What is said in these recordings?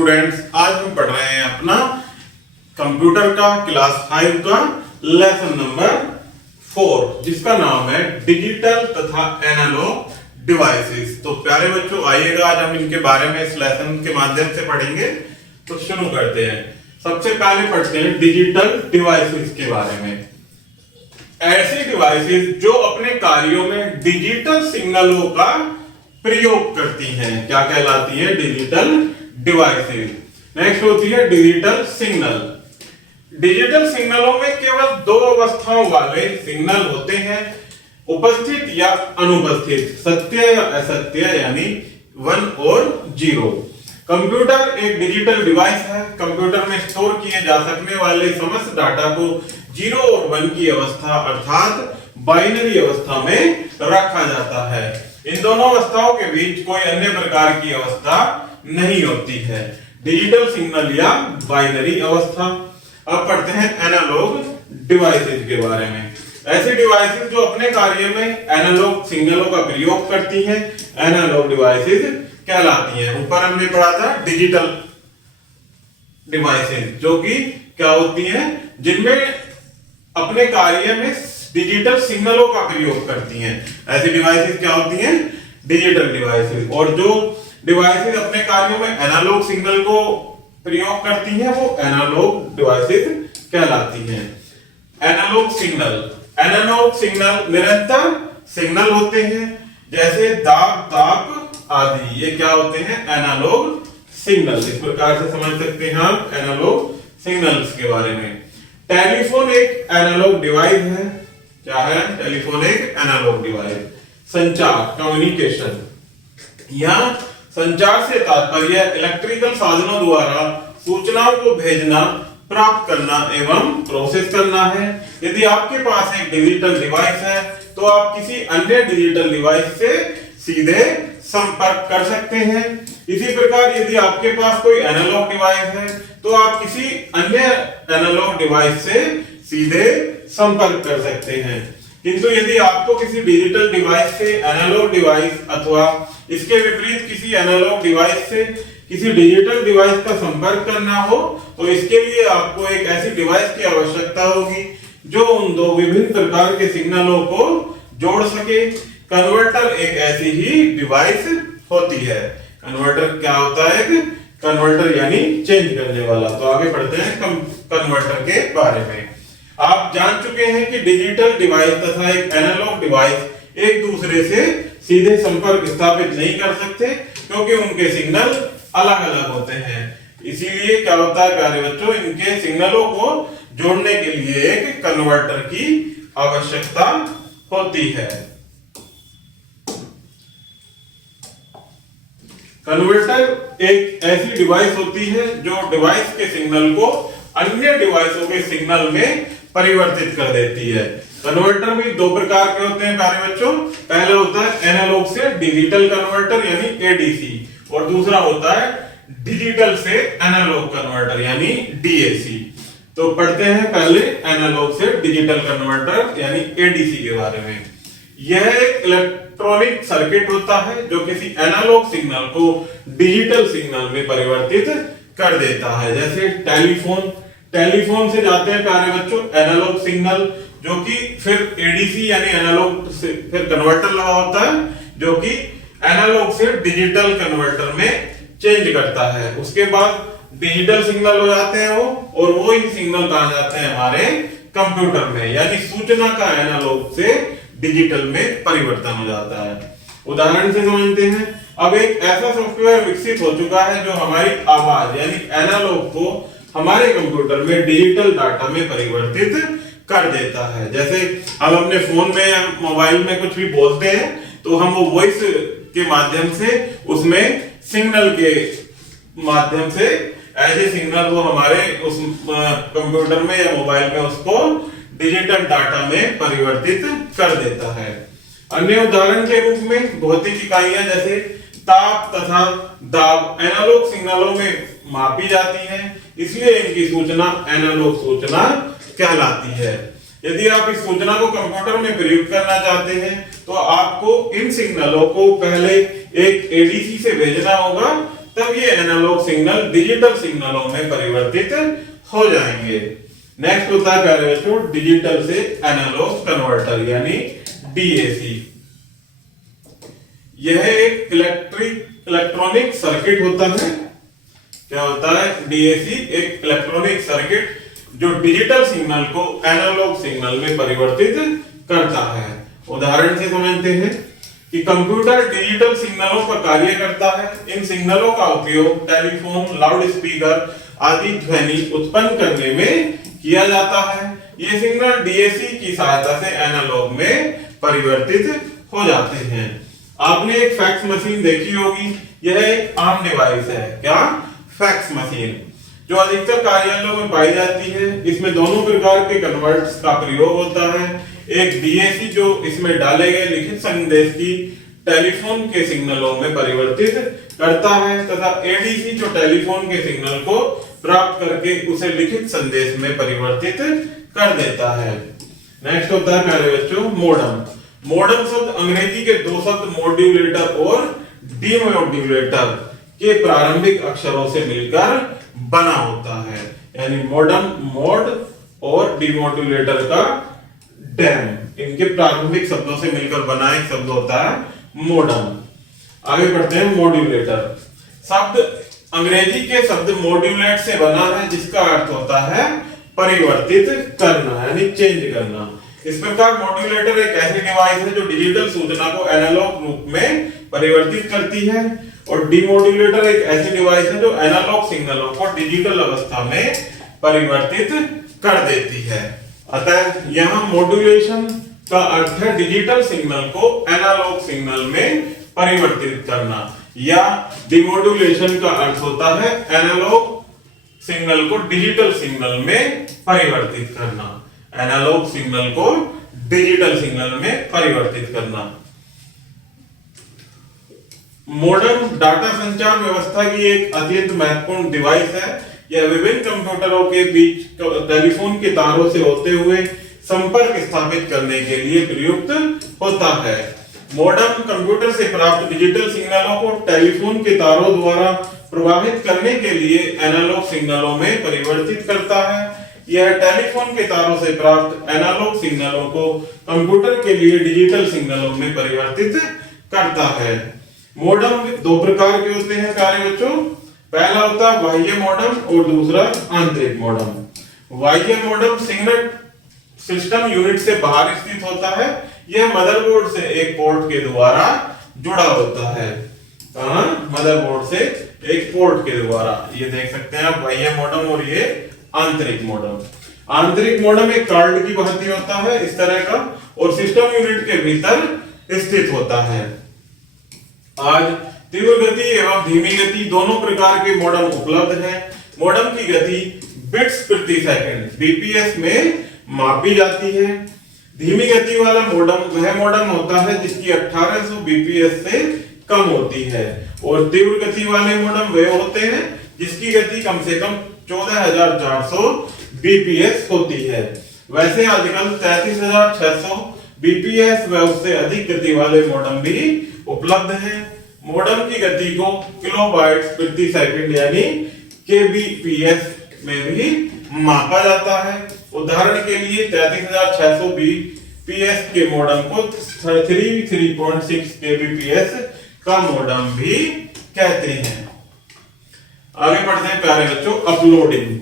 Students, आज हम पढ़ रहे हैं अपना कंप्यूटर का क्लास 5 का लेसन नंबर 4 जिसका नाम है डिजिटल तथा एनालॉग डिवाइसेस। तो प्यारे बच्चों, आइएगा आज हम इनके बारे में इस लेसन के माध्यम से पढ़ेंगे। तो शुरू करते हैं। सबसे पहले पढ़ते हैं डिजिटल डिवाइसेस के बारे में। ऐसी डिवाइसेस जो अपने कार्यों में डिजिटल सिग्नलों का प्रयोग करती हैं, क्या कहलाती है? Digital devices. नेक्स्ट होती है डिजिटल सिग्नल। डिजिटल सिग्नलों में केवल दो अवस्थाओं वाले सिग्नल होते हैं, उपस्थित या अनुपस्थित, सत्य या असत्य, यानी 1 और 0। कंप्यूटर एक डिजिटल डिवाइस है। कंप्यूटर में स्टोर किए जा सकने वाले समस्त डाटा को 0 और 1 की अवस्था अर्थात बाइनरी अवस्था में रखा जाता है। इन दोनों अवस्थाओं के बीच कोई अन्य प्रकार की अवस्था नहीं होती है, डिजिटल सिग्नल या बाइनरी अवस्था। अब पढ़ते हैं एनालॉग डिवाइसेस के बारे में। ऐसी डिवाइसेस जो अपने कार्य में एनालॉग सिग्नलों का प्रयोग करती हैं, एनालॉग डिवाइसेस कहलाती हैं। ऊपर हमने पढ़ा था डिजिटल डिवाइसेस जो कि क्या होती हैं, जिनमें अपने कार्य में डिजिटल सिग्नलों का प्रयोग करती हैं। ऐसी डिवाइसेस क्या होती हैं? Digital devices. और जो डिवाइसेस अपने कार्यों में एनालॉग सिग्नल को प्रयोग करती हैं वो एनालॉग डिवाइसेस कहलाती हैं। एनालॉग सिग्नल निरंतर सिग्नल होते हैं, जैसे दाब, ताप आदि। ये क्या होते हैं? Analogue signal. इस प्रकार से समझ सकते हैं हम एनालॉग सिग्नल्स के बारे में। टेलीफोन एक एनालॉग डिवाइस है। क्या है? टेलीफोन एक एनालॉग डिवाइस। संचार, कम्युनिकेशन। यहां संचार से तात्पर्य इलेक्ट्रिकल साधनों द्वारा सूचनाओं को भेजना, प्राप्त करना एवं प्रोसेस करना है। यदि आपके पास एक डिजिटल डिवाइस है तो आप किसी अन्य डिजिटल डिवाइस से सीधे संपर्क कर सकते हैं। इसी प्रकार यदि आपके पास कोई एनालॉग डिवाइस है तो आप किसी अन्य एनालॉग डिवाइस से सीधे संपर्क कर सकते हैं। किंतु यदि आपको किसी डिजिटल डिवाइस से एनालॉग डिवाइस अथवा इसके विपरीत किसी एनालॉग डिवाइस से किसी डिजिटल डिवाइस का संपर्क करना हो तो इसके लिए आपको एक ऐसी डिवाइस की आवश्यकता होगी जो उन दो विभिन्न प्रकार के सिग्नलों को जोड़ सके। कन्वर्टर एक ऐसी ही डिवाइस होती है। कन्वर्टर क्या होता है? कन्वर्टर यानी चेंज करने वाला। तो आगे बढ़ते हैं कन्वर्टर के बारे में। आप जान चुके हैं कि डिजिटल डिवाइस तथा एक एनालॉग डिवाइस एक दूसरे से सीधे संपर्क स्थापित नहीं कर सकते क्योंकि उनके सिग्नल अलग अलग होते हैं। इसीलिए क्या होता है प्यारे बच्चों, इनके सिग्नलों को जोड़ने के लिए एक कन्वर्टर की आवश्यकता होती है। कन्वर्टर एक ऐसी डिवाइस होती है जो डिवाइस के सिग्नल को अन्य डिवाइसों के सिग्नल में परिवर्तित कर देती है। कन्वर्टर भी दो प्रकार के होते हैं प्यारे बच्चों। पहला होता है एनालॉग से डिजिटल कन्वर्टर यानी एडीसी, और दूसरा होता है डिजिटल से एनालॉग कन्वर्टर यानी डीएसी। तो पढ़ते हैं पहले एनालॉग से डिजिटल कन्वर्टर यानी एडीसी के बारे में। यह एक इलेक्ट्रॉनिक सर्किट होता है जो किसी एनालॉग सिग्नल को डिजिटल सिग्नल में परिवर्तित कर देता है। जैसे टेलीफोन से जाते हैं प्यारे बच्चों एनालॉग सिग्नल, जो कि फिर एडीसी यानी एनालॉग से फिर कन्वर्टर लगा होता है जो कि एनालॉग से डिजिटल कन्वर्टर में चेंज करता है। उसके बाद डिजिटल सिग्नल हो जाते हैं वो, और वो ही सिग्नल कहा जाते हैं हमारे कंप्यूटर में, यानी सूचना का एनालॉग से डिजिटल में परिवर्तन हो जाता है। उदाहरण से समझते हैं। अब एक ऐसा सॉफ्टवेयर विकसित हो चुका है जो हमारी आवाज यानी एनालॉग को हमारे कंप्यूटर में डिजिटल डाटा में परिवर्तित कर देता है। जैसे हम अपने फोन में या मोबाइल में कुछ भी बोलते हैं तो हम वो वॉइस के माध्यम से उसमें सिग्नल के माध्यम से ऐसे सिग्नल वो हमारे उस कंप्यूटर में या मोबाइल में उसको डिजिटल डाटा में परिवर्तित कर देता है। अन्य उदाहरण के रूप में भौतिक इकाइयां जैसे ताप तथा दाब एनालॉग सिग्नलों में मापी जाती हैं, इसलिए इनकी सूचना एनालॉग सूचना कहलाती है। यदि आप इस सूचना को कंप्यूटर में प्रयुक्त करना चाहते हैं तो आपको इन सिग्नलों को पहले एक एडीसी से भेजना होगा, तब ये एनालॉग सिग्नल डिजिटल सिग्नलों में परिवर्तित हो जाएंगे। नेक्स्ट होता है प्यारे बच्चों डिजिटल से एनालॉग कन्वर्टर यानी डीएसी। यह एक इलेक्ट्रॉनिक सर्किट होता है। क्या होता है? डीएसी एक इलेक्ट्रॉनिक सर्किट जो डिजिटल सिग्नल को एनालॉग सिग्नल में परिवर्तित करता है। उदाहरण से समझते हैं कि कंप्यूटर डिजिटल सिग्नलों पर कार्य करता है। इन सिग्नलों का उपयोग टेलीफोन, लाउड स्पीकर आदि ध्वनि उत्पन्न करने में किया जाता है। ये सिग्नल डीएसी की सहायता से एनालॉग में परिवर्तित हो जाते हैं। आपने एक फैक्स मशीन देखी होगी। यह एक आम डिवाइस है। क्या? फैक्स मशीन, जो अधिकतर कार्यालयों में पाई जाती है। इसमें दोनों प्रकार के कन्वर्टर्स का प्रयोग होता है। एक डीएसी जो इसमें डाले गए लिखित संदेश की टेलीफोन के सिग्नलों में परिवर्तित करता है तथा एडीसी जो टेलीफोन के सिग्नल को प्राप्त करके उसे लिखित संदेश में परिवर्तित कर देता है। नेक्स्ट होता है प्यारे बच्चों मॉडम। मॉडम शब्द अंग्रेजी के दो शब्द मॉड्यूलेटर और डीमॉड्यूलेटर के प्रारंभिक अक्षरों से मिलकर बना होता है। यानी मॉडम मोड और डीमॉड्यूलेटर का डैम, इनके प्रारंभिक शब्दों से मिलकर बना एक शब्द होता है मॉडम। आगे बढ़ते हैं मॉड्यूलेटर। शब्द अंग्रेजी के शब्द मॉड्यूलेट से बना है जिसका अर्थ होता है परिवर्तित करना यानी चेंज करना। इस प्रकार मॉड्यूलेटर एक ऐसी डिवाइस है जो डिजिटल सूचना को एनालॉग रूप में परिवर्तित करती है और डीमॉड्यूलेटर एक ऐसी डिवाइस है जो एनालॉग सिग्नलों को डिजिटल अवस्था में परिवर्तित कर देती है। अतः यहाँ मॉड्यूलेशन का अर्थ है डिजिटल सिग्नल को एनालॉग सिग्नल में परिवर्तित करना या डीमॉड्यूलेशन का अर्थ होता है एनालॉग सिग्नल को डिजिटल सिग्नल में परिवर्तित करना। एनालॉग सिग्नल को डिजिटल सिग्नल में परिवर्तित करना। मॉडर्न डाटा संचार व्यवस्था की एक अत्यंत महत्वपूर्ण डिवाइस है। यह विभिन्न कंप्यूटरों के बीच टेलीफोन के तारों से होते हुए संपर्क स्थापित करने के लिए प्रयुक्त होता है। मॉडर्न कंप्यूटर से प्राप्त डिजिटल सिग्नलों को टेलीफोन के तारों द्वारा प्रवाहित करने के लिए एनालॉग सिग्नलों में परिवर्तित करता है। यह टेलीफोन के तारों से प्राप्त एनालॉग सिग्नलों को कंप्यूटर के लिए डिजिटल सिग्नलों में परिवर्तित करता है। मॉडम दो प्रकार के होते हैं प्यारे बच्चों। पहला होता है बाह्य मॉडम और दूसरा आंतरिक मॉडम। बाह्य मॉडम सिग्नल सिस्टम यूनिट से बाहर स्थित होता है। यह मदरबोर्ड से एक पोर्ट के द्वारा जुड़ा होता है। मदरबोर्ड से एक पोर्ट के द्वारा। ये देख सकते हैं आप बाह्य मॉडम और ये आंतरिक मॉडम। आंतरिक मॉडम एक कार्ड की भांति होता है इस तरह का और सिस्टम यूनिट के भीतर स्थित होता है। आज तीव्र गति एवं धीमी गति दोनों प्रकार के मॉडम उपलब्ध हैं। मॉडम की गति बिट्स प्रति सेकंड बीपीएस में मापी जाती है। धीमी गति वाला मॉडम वह मॉडम होता है जिसकी 1800 बीपीएस से कम होती है और तीव्र गति वाले मॉडम वे होते हैं जिसकी गति कम से कम 14400 बीपीएस होती है। वैसे आजकल 33600 बीपीएस व उससे अधिक गति वाले मॉडम भी उपलब्ध हैं। मॉडम की गति को किलोबाइट्स प्रति सेकंड यानी केबीपीएस में भी मापा जाता है। उदाहरण के लिए 33600 बीपीएस के मॉडम को 33.6 केबीपीएस का मॉडम भी कहते हैं। आगे बढ़ते हैं प्यारे बच्चों अपलोडिंग।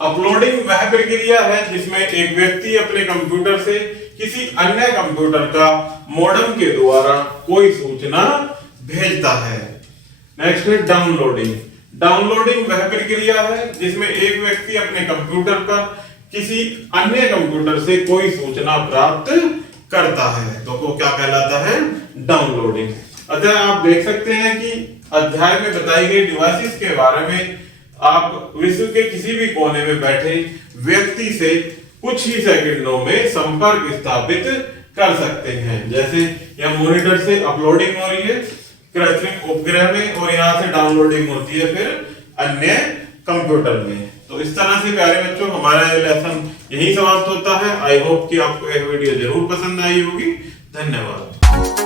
अपलोडिंग वह प्रक्रिया है जिसमें एक व्यक्ति अपने कंप्यूटर से किसी अन्य कंप्यूटर का मॉडम के द्वारा कोई सूचना भेजता है। नेक्स्ट है डाउनलोडिंग। डाउनलोडिंग वह प्रक्रिया है जिसमें एक व्यक्ति अपने कंप्यूटर पर किसी अन्य कंप्यूटर से कोई सूचना प्राप्त करता है तो वो क्या कहलाता है? डाउनलोडिंग। अतः आप देख सकते हैं कि अध्याय में बताई गई डिवाइसेस के बारे में आप विश्व के किसी भी कोने में बैठे व्यक्ति से कुछ ही सेकंडों में संपर्क स्थापित कर सकते हैं। जैसे यह मॉनिटर से अपलोडिंग हो रही है कृत्रिम उपग्रह में और यहाँ से डाउनलोडिंग होती है फिर अन्य कंप्यूटर में। तो इस तरह से प्यारे बच्चों हमारा ये लेसन यही समाप्त होता है। आई होप कि आपको यह वीडियो जरूर पसंद आई होगी। धन्यवाद।